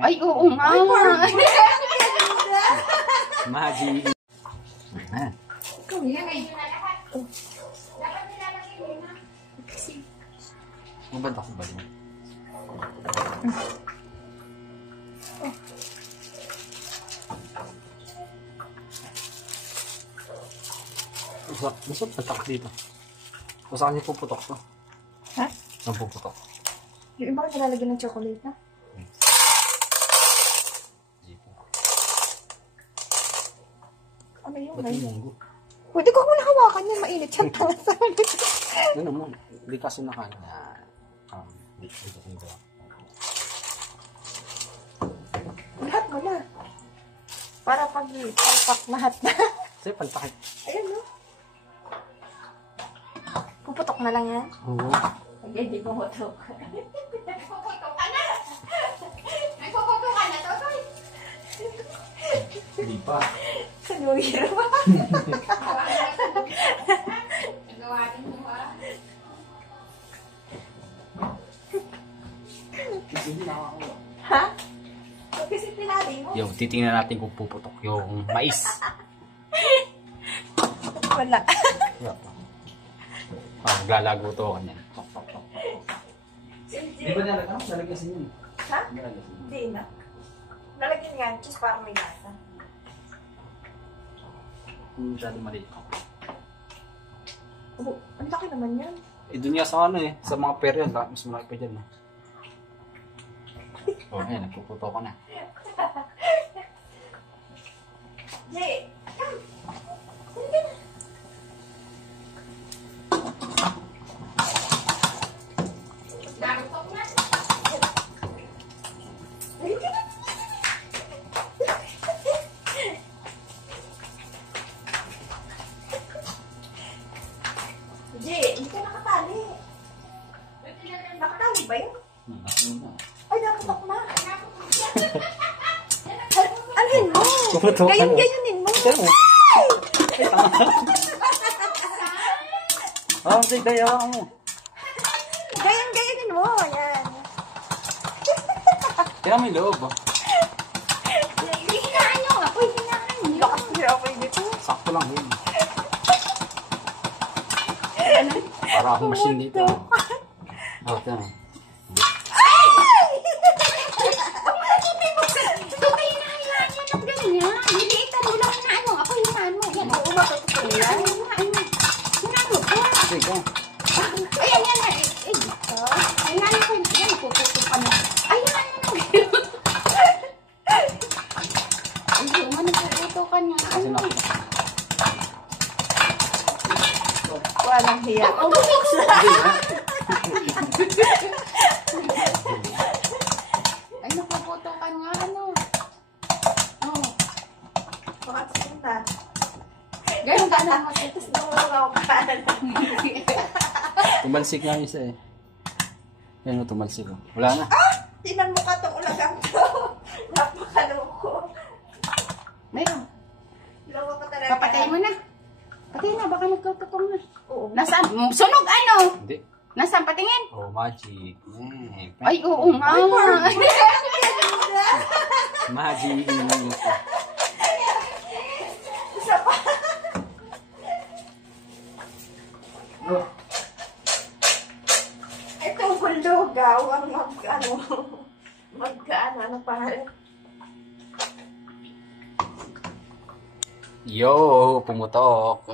Ay, oo nga. Magic. Ikaw yan eh. Mabantak ko ba yun? Gusto patak dito. O saan niyo puputok to? Ha? Saan puputok? Yung iba ka nilalagyan ng chocolate na? Ano yun? Ba't yung munggo? Pwede ko muna hawakan yan. Mainit yan. Ano naman? Hindi kasi nakain na. Dito kong gawa. Lahat mo na. Para pag palpak lahat na. Kasi pantakit. Ayan no. Puputok na lang yan? Oo. Hindi pumutok. Nagpuputok ka na! Nagpuputok ka na, Totoy! Hindi pa. Sa New Year ba? Nagawa din mo ba? Hindi nakakakuha. Ha? Kasi pinali mo? Yo, titingnan natin kung puputok yung mais. Wala. Wala pa. Maglalago to kanyan. Di ba nalagasin yun? Ha? Hindi na. Nalagyan nga, just parang may lasa. Masyado maliit. Oh, ang laki naman yan. Eh, dun nga sa ano eh. Sa mga period, mas malaki pa dyan. Oh, ayan, nagpuputo ko na. Jay! Narutok na. Jay, hindi ka nakatali. Nakatali ba yun? Ay, nakatok na. Alin mo? Ganyan-ganyanin mo. Ah, sige, kaya mo. Ganyan-ganyanin mo. Yan. Kaya may loob. Hinaan nyo nga. Uy, hinaan nyo. Lakas niya ako dito. Sakto lang yun. Para akong machine dito. Oh, ito na. Totoy, hinahayaan nyo ng ganyan. Liliitan mo lang hinaan mo. Ako hinaan mo. Yan. Oo, matutuloy yan. Hinaan mo. Hinaan mo po. Sige, Ayan, yan. Hinaan mo. Yan, puputok ka na. Ayan, ay, yung ano puputok ka niya. kasi na. Walang hiya. Ay, napuputok ka nga. Ano? Oh. Makakasin na. Ganun ka na. Tapos namulong ako kanan. Tumalsik nga isa eh. Yan o, tumalsik o. Wala na. Tinan mo ka itong ulagang to. Napakaloko. Mayroon. Loko ka talaga. Papatay mo na. Patay na, baka nagkakatong na. Oo. Nasaan? Sunog ano? Hindi. Nasaan patingin? Oh, magic. Ay, oo nga. Magic. Isa pa. Itong buldogaw ang ano pangalan? Yo, pumutok.